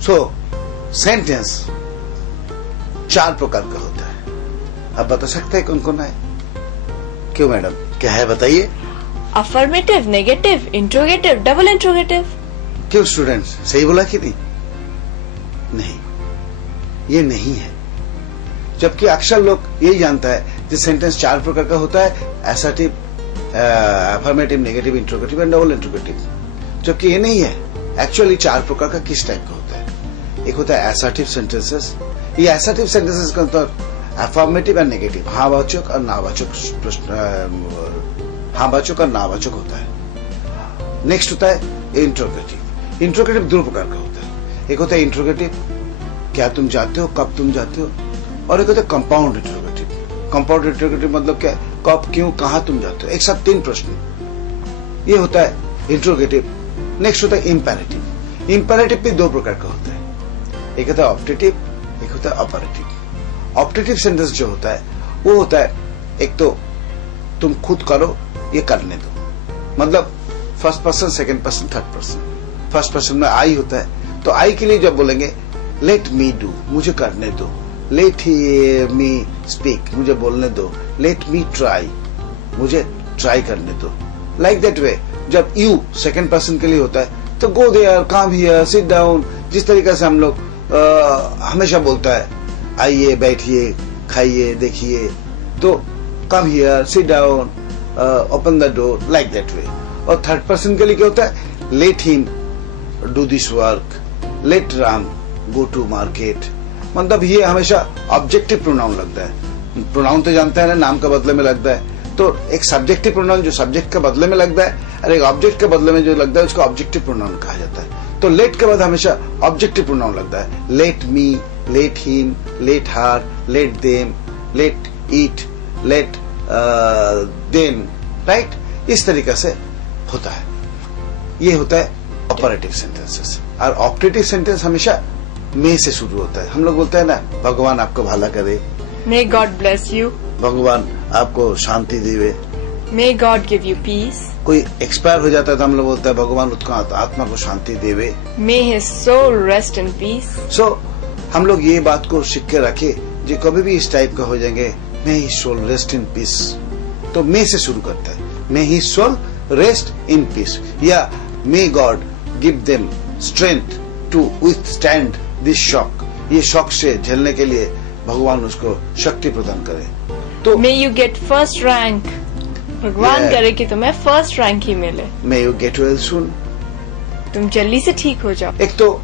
सो sentence 4 प्रकार का होता है। आप बता सकते हैं कौन कौन है? क्यों मैडम, क्या है बताइए? Affirmative, negative, interrogative, double interrogative. क्यों स्टूडेंट्स, सही बोला कि नहीं? नहीं, ये नहीं है। जबकि अक्सर लोग यही जानता है कि सेंटेंस 4 प्रकार का होता है, assertive, affirmative, negative, interrogative and double interrogative. जबकि ये नहीं है। एक्चुअली 4 प्रकार का किस टाइप का होता है? एक होता है असर्टिव सेंटेंसेस। ये असर्टिव सेंटेंसेस का अंतर अफर्मेटिव एंड नेगेटिव, हाँवाचक और नावाचक प्रश्न, हाँवाचक और नावाचक होता है। नेक्स्ट होता है इंट्रोगेटिव। इंट्रोगेटिव 2 प्रकार का होता है। एक होता है इंट्रोगेटिव, क्या तुम जाते हो, कब तुम जाते हो, और एक होता है कंपाउंड इंट्रोगेटिव। कंपाउंड इंट्रोगेटिव मतलब क्या? कब, क्यों, कहां तुम जाते हो, एक साथ 3 प्रश्न। ये होता है इंट्रोगेटिव। नेक्स्ट होता है इंपेरेटिव। इंपेरेटिव भी 2 प्रकार का होता है। एक होता है ऑप्टेटिव, एक होता है ऑपरेटिव। ऑप्टेटिव सेंटेंस जो होता है वो होता है, एक तो तुम खुद करो, ये करने दो, मतलब first person, second person, third person. First person में आई होता है, तो आई के लिए जब बोलेंगे लेट मी डू, मुझे करने दो, लेट मी स्पीक, मुझे बोलने दो, लेट मी ट्राई, मुझे ट्राई करने दो, लाइक दैट वे। जब यू सेकंड पर्सन के लिए होता है तो go there, come here, sit down, जिस तरीके से हम लोग हमेशा बोलता है, आइए, बैठिए, खाइए, देखिए, तो come here, sit down, open the door, like that way. और थर्ड पर्सन के लिए क्या होता है? Let him do this work, let Ram go to market. मतलब ये हमेशा ऑब्जेक्टिव प्रोनाउन लगता है। प्रोनाउन तो जानता है ना, नाम का बदले में लगता है, तो एक सब्जेक्टिव प्रोनाउन जो सब्जेक्ट के बदले में लगता है, और एक ऑब्जेक्ट के बदले में जो लगता है उसको ऑब्जेक्टिव प्रोनाउन कहा जाता है। तो लेट के बाद हमेशा ऑब्जेक्टिव प्रोनाउन लगता है। Let me, let him, let her, let them, let it, let them, right? इस तरीके से होता है। ये होता है ऑपरेटिव सेंटेंसेस। और ऑपरेटिव सेंटेंस हमेशा मे से शुरू होता है। हम लोग बोलते हैं ना, भगवान आपको भला करे, मे गॉड ब्लेस यू, भगवान आपको शांति देवे, may God give you peace. कोई एक्सपायर हो जाता है तो हम लोग बोलते हैं भगवान उसका आत्मा को शांति देवे, may his soul rest in peace. So हम लोग ये बात को सीख के रखे, जो कभी भी इस टाइप का हो जाएंगे, may his soul rest in peace, तो मे से शुरू करता है, may his soul rest in peace, या may God give them strength to withstand this shock, ये शॉक से झेलने के लिए भगवान उसको शक्ति प्रदान करे। तो may you get first rank, भगवान करे कि तुम्हें फर्स्ट रैंक ही मिले। May you get well soon, तुम जल्दी से ठीक हो जाओ। एक तो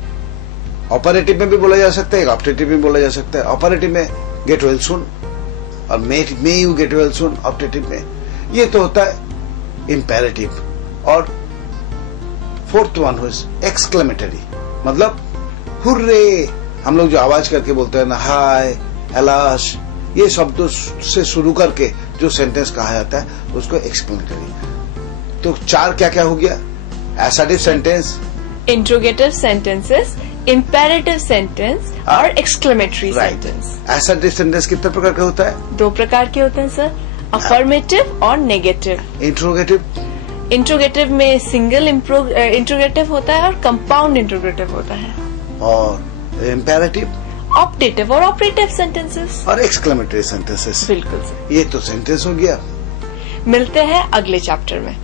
ऑपरेटिव में भी बोला जा सकता है, एक ऑप्टेटिव में बोला जा सकता है। ऑपरेटिव में गेट वेल सून, और may you get well soon optative में। ये तो होता है इंपेरेटिव। और फोर्थ वन हुई एक्सक्लेमेटरी, मतलब हुर्रे, हम लोग जो आवाज करके बोलते हैं ना, हाय, हलाश, ये शब्दों से शुरू करके जो सेंटेंस कहा जाता है उसको एक्सक्लेमेटरी। तो 4 क्या क्या हो गया? Assertive sentence, interrogative sentences, imperative sentence और एक्सक्लेमेटरी सेंटेंस। असर्टिव सेंटेंस कितने प्रकार का होता है? 2 प्रकार के होते हैं सर, अफर्मेटिव और नेगेटिव। इंट्रोगेटिव में सिंगल इंट्रोगेटिव होता है और कंपाउंड इंट्रोगेटिव होता है। और इंपेरेटिव, ऑप्टेटिव और ऑपरेटिव सेंटेंसेस और एक्सक्लेमेटरी सेंटेंसेस। बिल्कुल सर। ये तो सेंटेंस हो गया। मिलते हैं अगले चैप्टर में।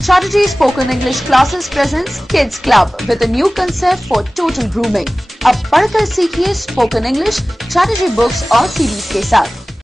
Strategy Spoken English Classes presents Kids Club with a new concept for total grooming. अब पढ़कर सीखिए स्पोकन इंग्लिश, strategy books और सीरीज के साथ।